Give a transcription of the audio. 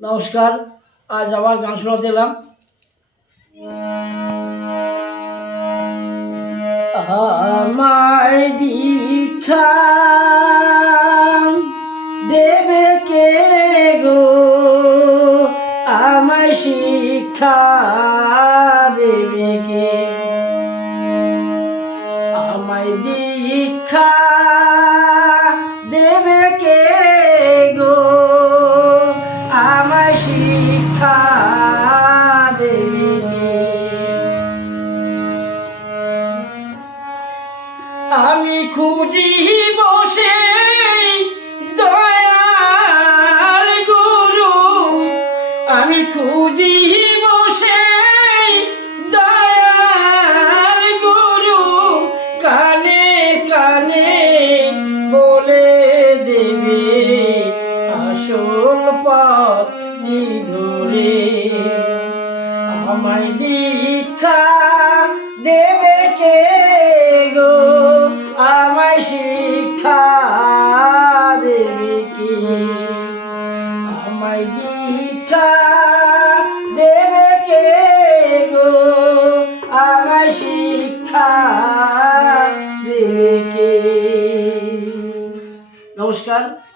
নমস্কার, আজ আবার গান শোনাতে এলাম। আমায় দীক্ষা দেবে কে গো? আমায় শিক্ষা দেবে কে? আমায় দীক্ষা আমি খুঁজি বসে দয়াল গুরু। আমি খুঁজি আমায় দীক্ষা দেবে কে গো? আমায় শিক্ষা দেবে কে? আমায় দীক্ষা দেবে কে গো? আমায় শিক্ষা দেবে কে? নমস্কার।